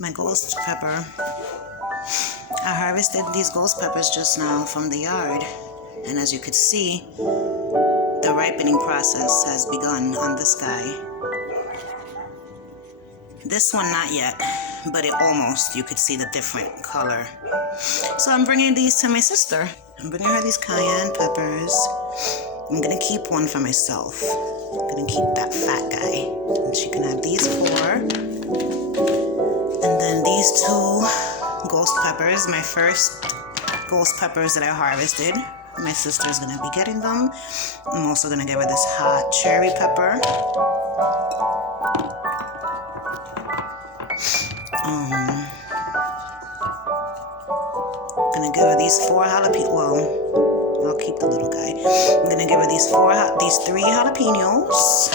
My ghost pepper. I harvested these ghost peppers just now from the yard, and as you could see, the ripening process has begun on this guy. This one not yet, but it almost, you could see the different color. So I'm bringing these to my sister. I'm bringing her these cayenne peppers. I'm gonna keep one for myself. I'm gonna keep that fat guy, and she can have these 4. And then these 2 ghost peppers, my first ghost peppers that I harvested. My sister's gonna be getting them. I'm also gonna give her this hot cherry pepper. Gonna give her these 4 jalapeno. Well, I'll keep the little guy. I'm gonna give her these 3 jalapenos,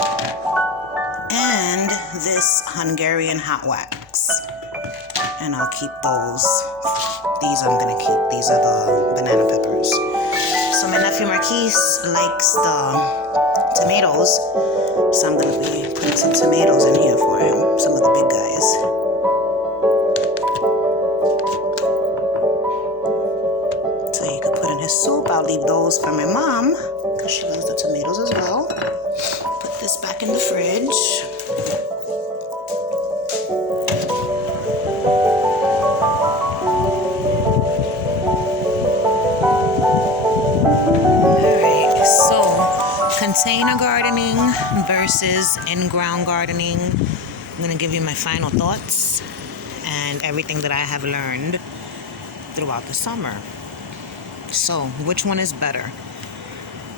and this Hungarian hot wax. And I'll keep those. These I'm gonna keep. These are the banana peppers. So my nephew Marquise likes the tomatoes, so I'm gonna be putting some tomatoes in here for him. Some of the big guys. So he could put in his soup. I'll leave those for my mom, because she loves the tomatoes as well. Put this back in the fridge. Container gardening versus in-ground gardening. I'm going to give you my final thoughts and everything that I have learned throughout the summer. So, which one is better?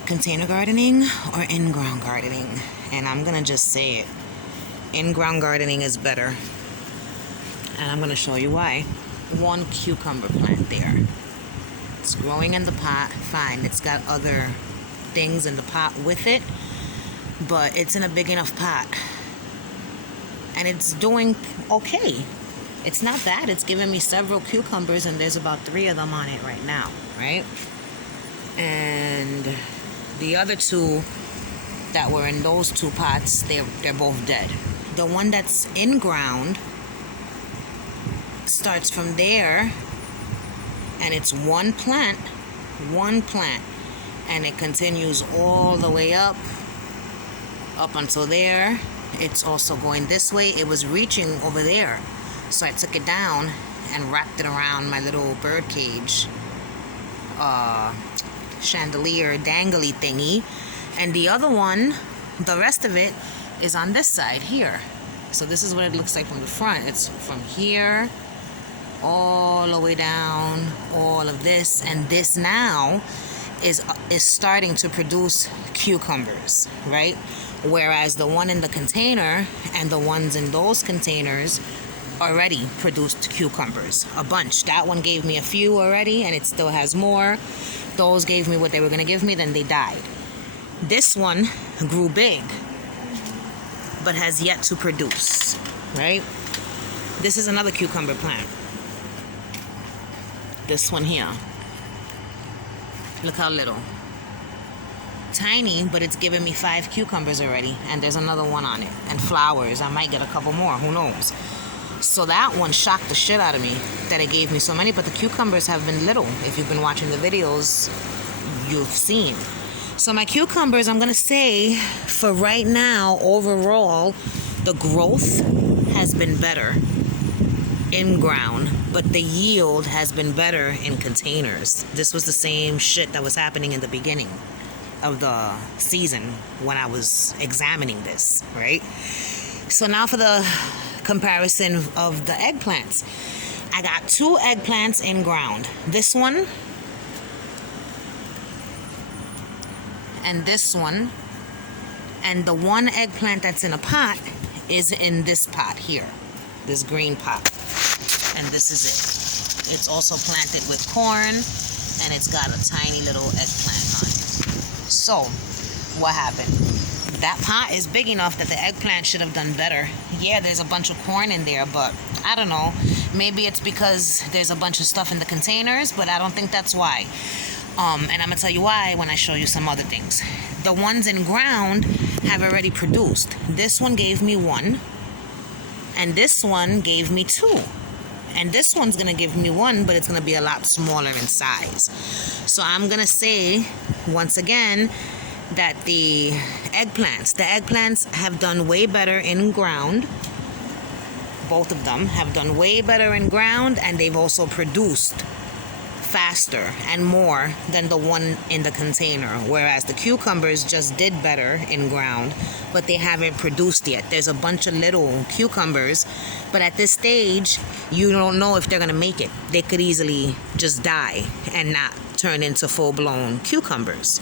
Container gardening or in-ground gardening? And I'm going to just say it. In-ground gardening is better. And I'm going to show you why. 1 cucumber plant there. It's growing in the pot. Fine. It's got other things in the pot with it, but it's in a big enough pot and it's doing okay. It's not bad. It's giving me several cucumbers, and there's about 3 of them on it right now, right? And the other 2 that were in those 2 pots, they're both dead. The one that's in ground starts from there, and it's one plant, and it continues all the way up until there. It's also going this way. It was reaching over there, so I took it down and wrapped it around my little bird cage chandelier dangly thingy. And the other one, the rest of it, is on this side here. So this is what it looks like from the front. It's from here all the way down, all of this, and this now is starting to produce cucumbers, right? Whereas the one in the container and the ones in those containers already produced cucumbers, a bunch. That one gave me a few already, and it still has more. Those gave me what they were going to give me, then they died. This one grew big, but has yet to produce, right? This is another cucumber plant. This one here. Look how little. Tiny, but it's given me 5 cucumbers already, and there's another one on it. And flowers. I might get a couple more, who knows? So that one shocked the shit out of me that it gave me so many, but the cucumbers have been little. If you've been watching the videos, you've seen. So my cucumbers, I'm going to say, for right now, overall, the growth has been better in ground, but the yield has been better in containers. This was the same shit that was happening in the beginning of the season when I was examining this, right? So now for the comparison of the eggplants. I got 2 eggplants in ground. This one and this one. And the one eggplant that's in a pot is in this pot here, this green pot. And this is it. It's also planted with corn, and it's got a tiny little eggplant on it. So, what happened? That pot is big enough that the eggplant should have done better. Yeah, there's a bunch of corn in there, but I don't know. Maybe it's because there's a bunch of stuff in the containers, but I don't think that's why. And I'm going to tell you why when I show you some other things. The ones in ground have already produced. This one gave me 1. And this one gave me 2. And this one's going to give me 1, but it's going to be a lot smaller in size. So I'm going to say, once again, that the eggplants have done way better in ground. Both of them have done way better in ground, and they've also produced faster and more than the one in the container, whereas the cucumbers just did better in ground, but they haven't produced yet. There's a bunch of little cucumbers, but at this stage you don't know if they're gonna make it. They could easily just die and not turn into full-blown cucumbers.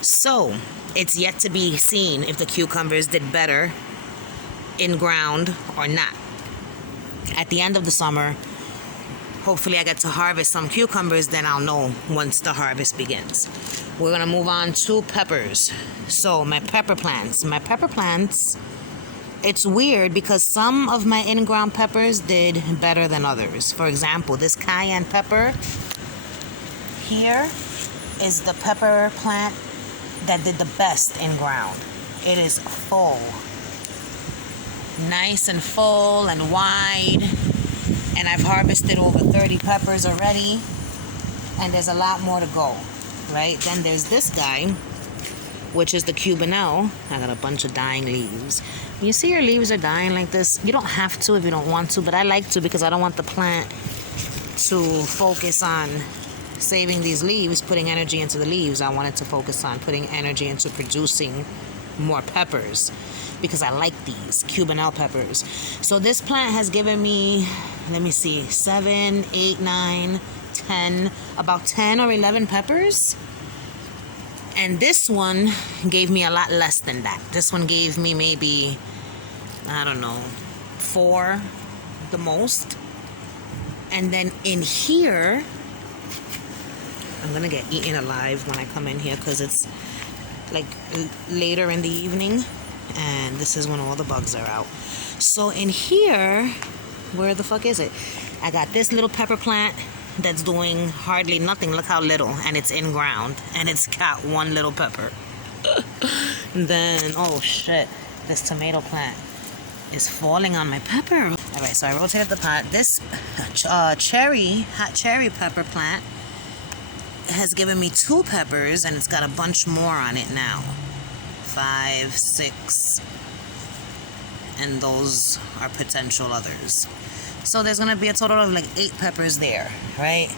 So it's yet to be seen if the cucumbers did better in ground or not. At the end of the summer, hopefully I get to harvest some cucumbers, then I'll know once the harvest begins. We're gonna move on to peppers. So my pepper plants, it's weird because some of my in-ground peppers did better than others. For example, this cayenne pepper here is the pepper plant that did the best in ground. It is full, nice and full and wide. And I've harvested over 30 peppers already, and there's a lot more to go, right? Then there's this guy, which is the Cubanelle. I got a bunch of dying leaves. You see your leaves are dying like this. You don't have to if you don't want to, but I like to because I don't want the plant to focus on saving these leaves, putting energy into the leaves. I want it to focus on putting energy into producing more peppers, because I like these Cubanelle peppers. So this plant has given me, let me see, 7, 8, 9, 10, about 10 or 11 peppers. And this one gave me a lot less than that. This one gave me maybe, I don't know, 4 the most. And then in here, I'm gonna get eaten alive when I come in here because it's like later in the evening, and this is when all the bugs are out. So in here, where the fuck is it? I got this little pepper plant that's doing hardly nothing. Look how little, and it's in ground, and it's got 1 little pepper. Then, oh shit, this tomato plant is falling on my pepper. All right, so I rotated the pot. This hot cherry pepper plant has given me 2 peppers, and it's got a bunch more on it now. 5, 6, and those are potential others. So there's gonna be a total of like 8 peppers there, right?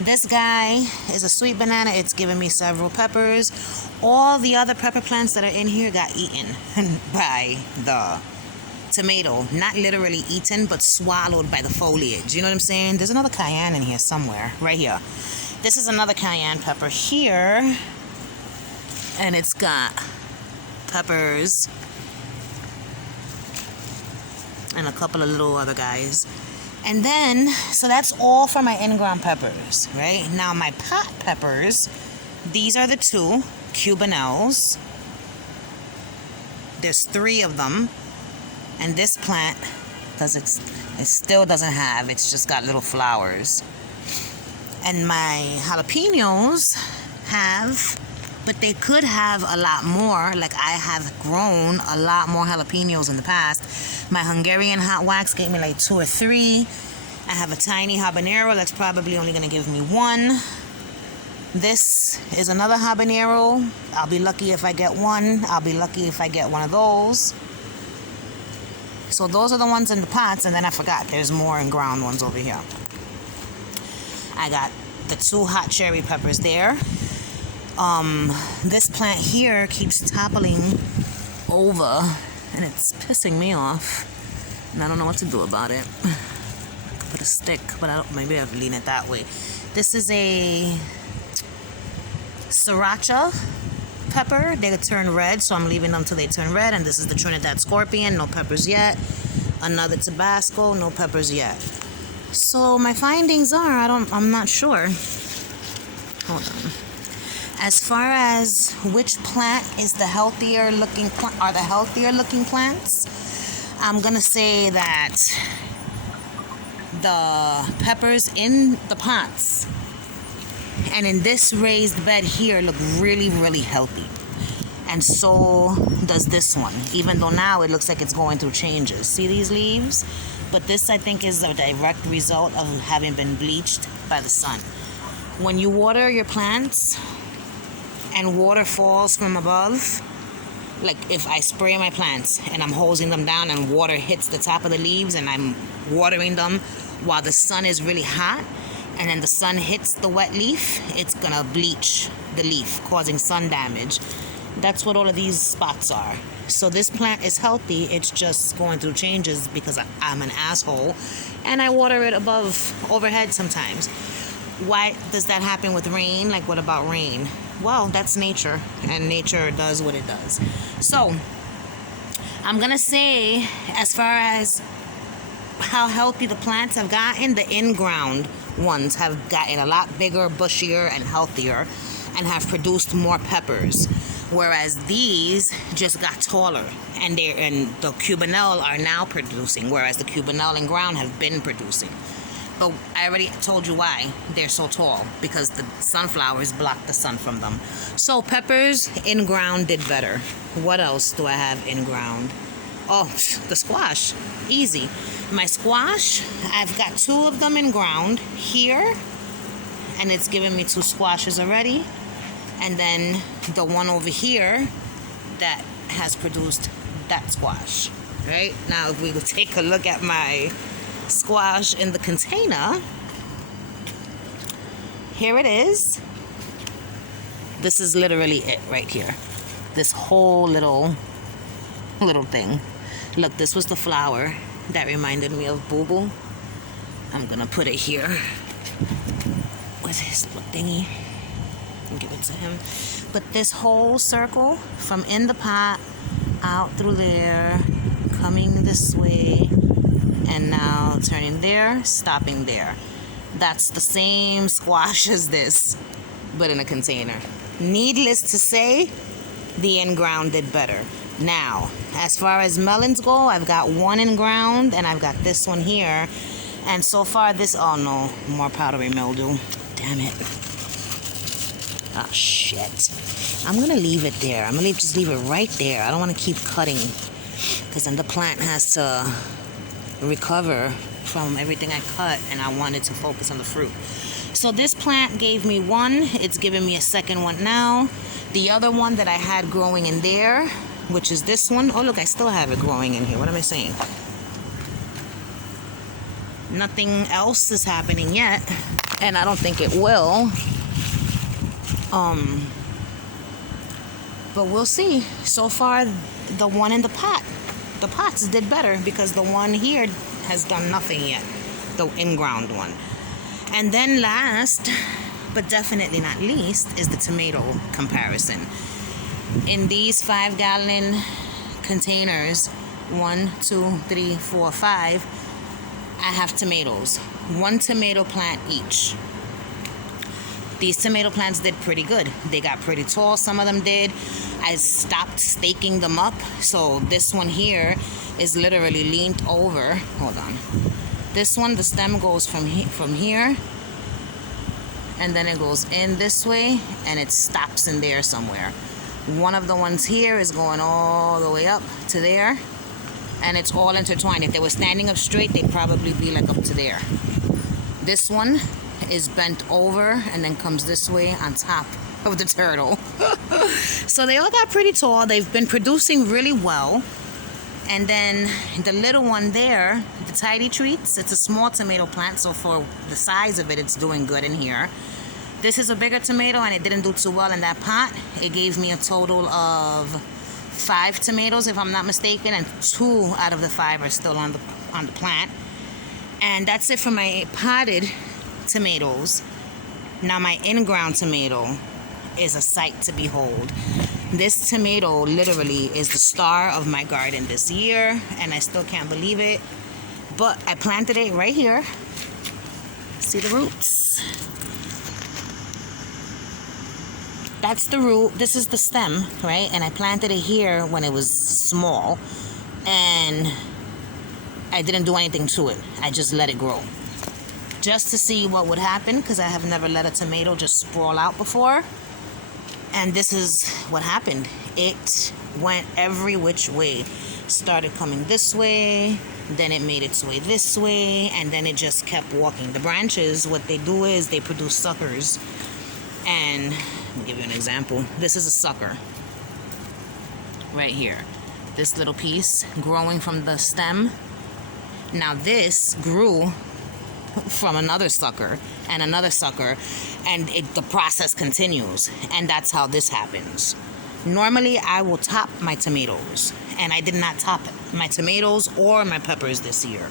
This guy is a sweet banana. It's given me several peppers. All the other pepper plants that are in here got eaten by the tomato. Not literally eaten, but swallowed by the foliage. You know what I'm saying? There's another cayenne in here somewhere, right here. This is another cayenne pepper here, and it's got peppers and a couple of little other guys. And then, so that's all for my in-ground peppers, right? Now my pot peppers, these are the 2 Cubanelles. There's 3 of them, and this plant it still doesn't have, it's just got little flowers. And my jalapenos have, but they could have a lot more. Like, I have grown a lot more jalapenos in the past. My Hungarian hot wax gave me like 2 or 3. I have a tiny habanero that's probably only gonna give me 1. This is another habanero. I'll be lucky if I get 1. I'll be lucky if I get one of those. So those are the ones in the pots, and then I forgot there's more in ground ones over here. I got the 2 hot cherry peppers there. This plant here keeps toppling over, and it's pissing me off, and I don't know what to do about it. I could put a stick, but maybe I have to lean it that way. This is a sriracha pepper. They turn red, so I'm leaving them till they turn red. And this is the Trinidad Scorpion, no peppers yet. Another Tabasco, no peppers yet. So my findings are, I'm not sure. Hold on. As far as which plant is the healthier looking plants, I'm gonna say that the peppers in the pots and in this raised bed here look really, really healthy. And so does this one, even though now it looks like it's going through changes. See these leaves? But this, I think, is a direct result of having been bleached by the sun. When you water your plants and water falls from above, like if I spray my plants and I'm hosing them down and water hits the top of the leaves and I'm watering them while the sun is really hot, and then the sun hits the wet leaf, it's gonna bleach the leaf, causing sun damage. That's what all of these spots are. So this plant is healthy, it's just going through changes because I'm an asshole and I water it overhead sometimes. Why does that happen with rain? Like, what about rain? Well, that's nature, and nature does what it does. So I'm gonna say, as far as how healthy the plants have gotten, the in-ground ones have gotten a lot bigger, bushier, and healthier, and have produced more peppers, whereas these just got taller, and the Cubanelle are now producing, whereas the Cubanelle in ground have been producing. But I already told you why they're so tall, because the sunflowers block the sun from them. So peppers in ground did better. What else do I have in ground? Oh, the squash. Easy. My squash, I've got 2 of them in ground here, and it's giving me 2 squashes already. And then the one over here that has produced that squash. Right? Now, if we could take a look at my squash in the container, here it is. This is literally it right here. This whole little thing. Look, this was the flower that reminded me of Boo Boo. I'm gonna put it here with his little thingy and give it to him. But this whole circle from in the pot out through there, coming this way, and now turning there, stopping there. That's the same squash as this, but in a container. Needless to say, the in-ground did better. Now, as far as melons go, I've got 1 in ground, and I've got this one here. And so far this, oh no, more powdery mildew. Damn it. Oh shit. I'm gonna leave it there. I'm gonna just leave it right there. I don't wanna keep cutting, because then the plant has to recover from everything I cut, and I wanted to focus on the fruit. So this plant gave me 1. It's giving me a second one now. The other one that I had growing in there, which is this one. Oh look, I still have it growing in here. What am I saying? Nothing else is happening yet, and I don't think it will. But we'll see. So far, the one in the pots did better, because the one here has done nothing yet, the in-ground one. And then last, but definitely not least, is the tomato comparison. In these 5-gallon containers, 1, 2, 3, 4, 5, I have tomatoes. 1 tomato plant each. These tomato plants did pretty good. They got pretty tall, some of them did. I stopped staking them up, so this one here is literally leaned over. Hold on. This one, the stem goes from here, and then it goes in this way, and it stops in there somewhere. One of the ones here is going all the way up to there, and it's all intertwined. If they were standing up straight, they'd probably be like up to there. This one is bent over and then comes this way on top of the turtle. So they all got pretty tall. They've been producing really well. And then the little one there, the Tidy Treats, it's a small tomato plant, so for the size of it, it's doing good in here. This is a bigger tomato, and it didn't do too well in that pot. It gave me a total of 5 tomatoes, if I'm not mistaken, and 2 out of the 5 are still on the plant. And that's it for my potted tomatoes. Now my in-ground tomato is a sight to behold. This tomato literally is the star of my garden this year, and I still can't believe it. But I planted it right here. See the roots? That's the root. This is the stem, right? And I planted it here when it was small, and I didn't do anything to it. I just let it grow, just to see what would happen, because I have never let a tomato just sprawl out before. And this is what happened. It went every which way. Started coming this way, then it made its way this way, and then it just kept walking. The branches, what they do is they produce suckers. And let me give you an example. This is a sucker right here. This little piece growing from the stem. Now this grew from another sucker and another sucker, and the process continues. And that's how this happens. Normally, I will top my tomatoes, and I did not top my tomatoes or my peppers this year.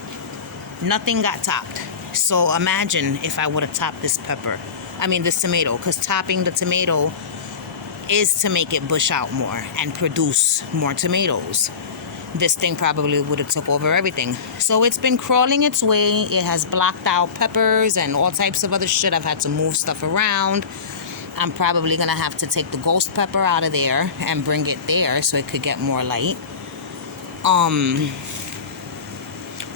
Nothing got topped. So imagine if I would have topped this tomato, because topping the tomato is to make it bush out more and produce more tomatoes. This thing probably would have took over everything. So it's been crawling its way. It has blocked out peppers and all types of other shit. I've had to move stuff around. I'm probably gonna have to take the ghost pepper out of there and bring it there so it could get more light.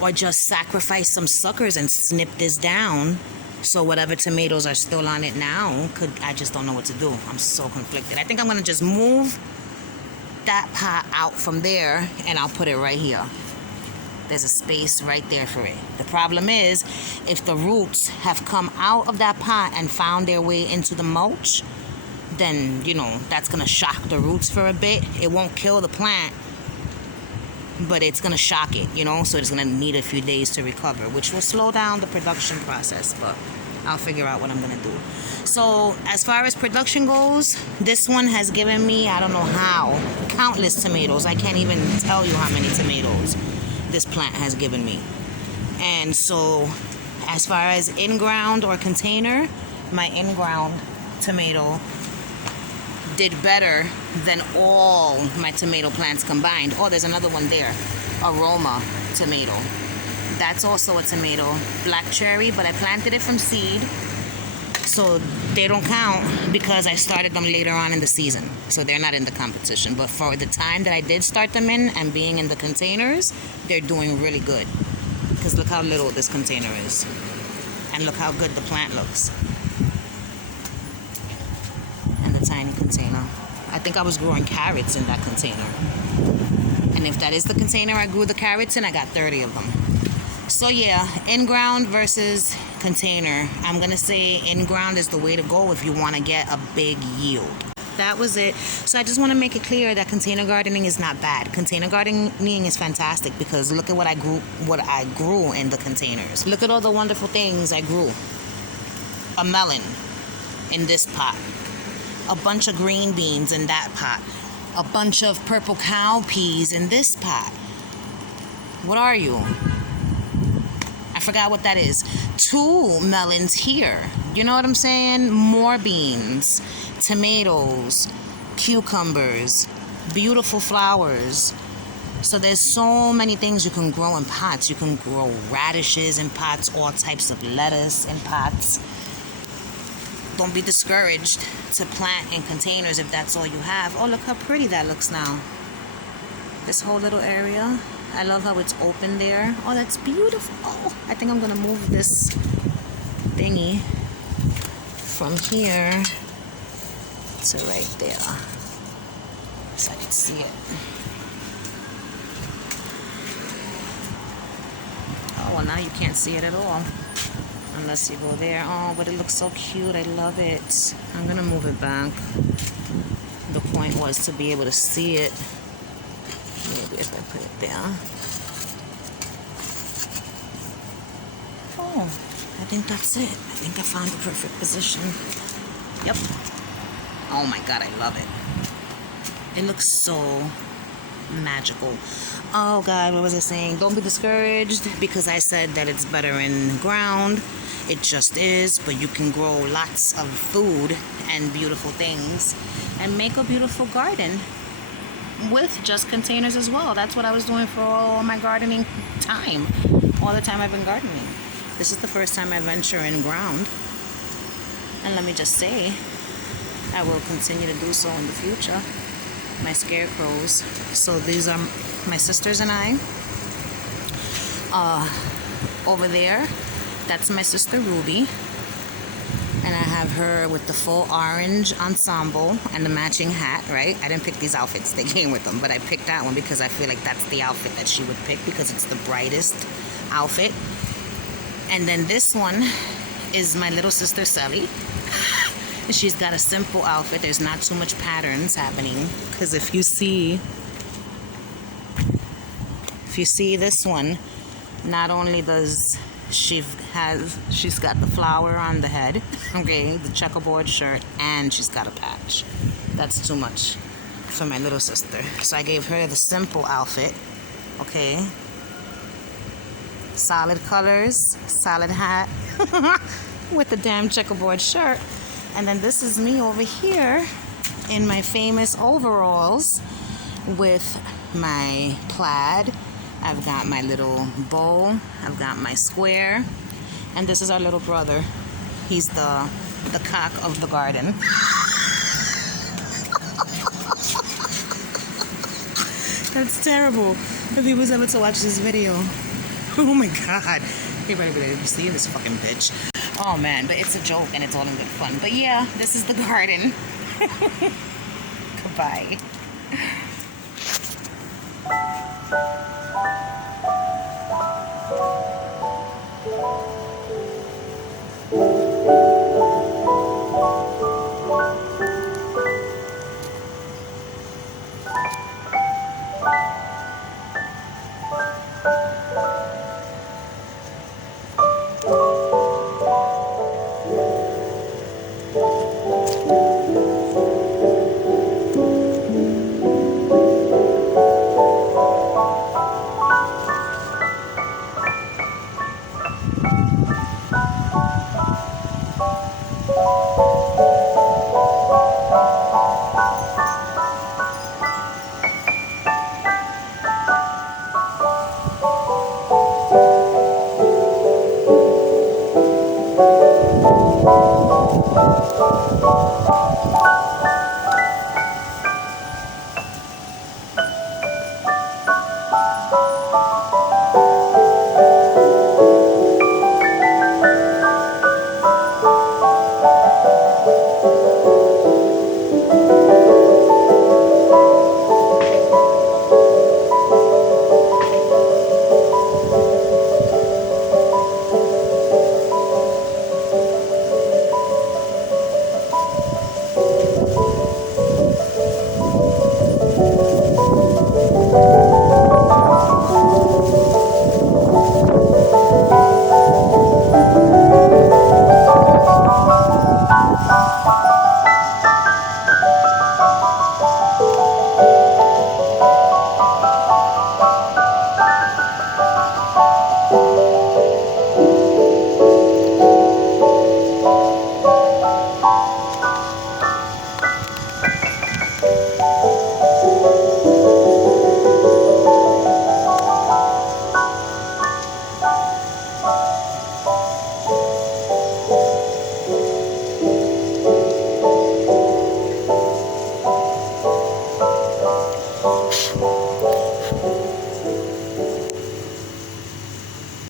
Or just sacrifice some suckers and snip this down. So whatever tomatoes are still on it now, I just don't know what to do. I'm so conflicted. I think I'm gonna just move that pot out from there and I'll put it right here. There's a space right there for it. The problem is, if the roots have come out of that pot and found their way into the mulch, then, that's gonna shock the roots for a bit. It won't kill the plant, but it's gonna shock it, so it's gonna need a few days to recover, which will slow down the production process, but I'll figure out what I'm gonna do. So as far as production goes, this one has given me, I don't know how, countless tomatoes. I can't even tell you how many tomatoes this plant has given me. And so as far as in-ground or container, my in-ground tomato did better than all my tomato plants combined. Oh, there's another one there, Aroma tomato. That's also a tomato, black cherry, but I planted it from seed, so they don't count because I started them later on in the season, so they're not in the competition. But for the time that I did start them in and being in the containers, they're doing really good, because look how little this container is and look how good the plant looks. And the tiny container, I think I was growing carrots in that container, and if that is the container I grew the carrots in, I got 30 of them. So yeah, in-ground versus container. I'm gonna say in-ground is the way to go if you want to get a big yield. That was it. So I just want to make it clear that container gardening is not bad. Container gardening is fantastic, because look at what I grew in the containers. Look at all the wonderful things I grew. A melon in this pot, a bunch of green beans in that pot, a bunch of purple cow peas in this pot. What are you? I forgot what that is. 2 melons here. You know what I'm saying? More beans, tomatoes, cucumbers, beautiful flowers. So there's so many things you can grow in pots. You can grow radishes in pots, all types of lettuce in pots. Don't be discouraged to plant in containers if that's all you have. Oh, look how pretty that looks now. This whole little area. I love how it's open there. Oh, that's beautiful. Oh, I think I'm gonna move this thingy from here to right there so I can see it. Oh, well, now you can't see it at all unless you go there. Oh, but it looks so cute. I love it. I'm gonna move it back. The point was to be able to see it. Maybe if I put it there. Oh, I think that's it. I think I found the perfect position. Yep. Oh my God, I love it. It looks so magical. Oh God, what was I saying? Don't be discouraged because I said that it's better in ground. It just is, but you can grow lots of food and beautiful things and make a beautiful garden with just containers as well. That's what I was doing for all my gardening time. All the time I've been gardening. This is the first time I venture in ground. And let me just say, I will continue to do so in the future. My scarecrows. So these are my sisters and I. Over there, that's my sister Ruby. And I have her with the full orange ensemble and the matching hat, right? I didn't pick these outfits, they came with them, but I picked that one because I feel like that's the outfit that she would pick because it's the brightest outfit. And then this one is my little sister Sally. She's got a simple outfit. There's not too much patterns happening because if you see this one, not only does she's got the flower on the head, okay, the checkerboard shirt, and she's got a patch. That's too much for my little sister. So I gave her the simple outfit, okay? Solid colors, solid hat, with the damn checkerboard shirt. And then this is me over here in my famous overalls with my plaid. I've got my little bow, I've got my square, and this is our little brother. He's the cock of the garden. That's terrible. If he was ever to watch this video, oh my god, he better be able to see this fucking bitch. Oh man, but it's a joke and it's all in good fun. But yeah, this is the garden. Goodbye.